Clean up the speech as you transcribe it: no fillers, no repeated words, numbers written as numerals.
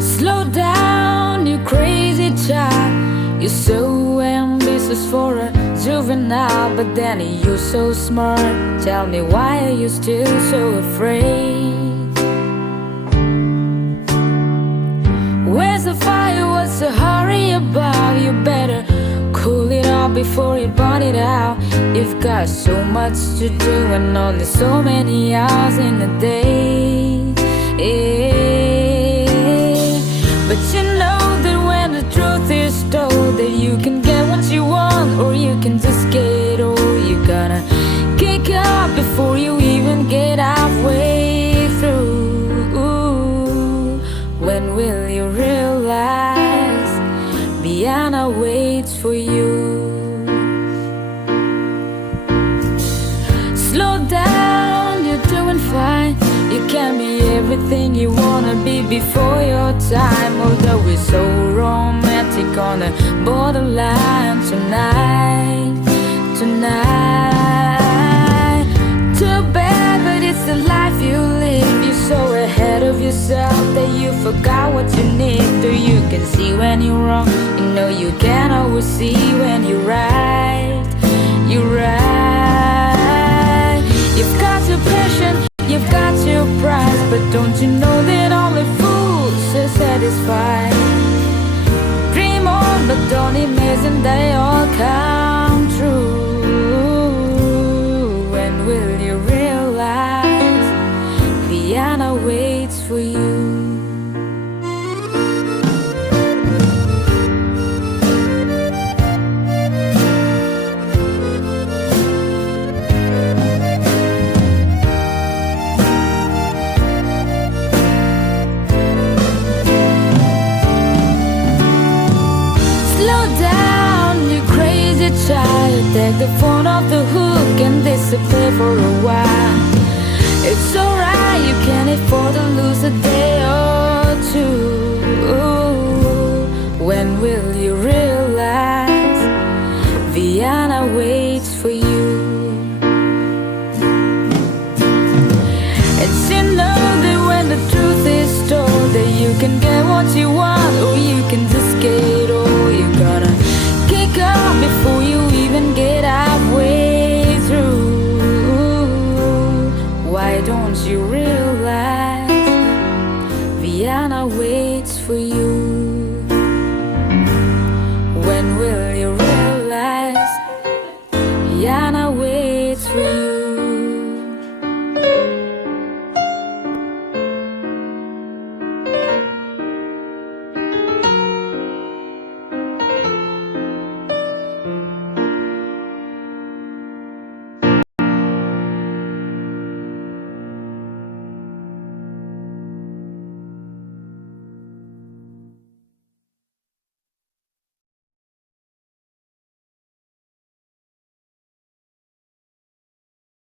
Slow down, you crazy child. You're so ambitious for a juvenile, but then you're so smart. Tell me, why are you still so afraid? Where's the fire? What's the hurry about? You better cool it off before you burn it out. You've got so much to do and only so many hours in a day. But you know that when the truth is told, that you can get what you want, or you can just get old. You gotta kick up before you even get halfway through. When will you realize Vienna waits for you? Slow down, you're doing fine. You can be everything you wanna be before your time. Although we're so romantic on the borderline tonight. Too bad, but it's the life you live. You're so ahead of yourself that you forgot what you need. Though you can see when you're wrong, you know you can always see when you're right. You're right. You've got your passion, you've got your prize, but don't you know that only fools are satisfied? Dream on, but don't imagine they all come true. When will you realize Vienna waits for you? Take the phone off the hook and disappear for a while. It's alright, you can afford to lose a day or two. When will you realize Vienna waits for you? And you know that when the truth is told, that you can get what you want, or you can just get all. You gotta kick up before you even get halfway through. Why don't you realize Vienna waits for you? When will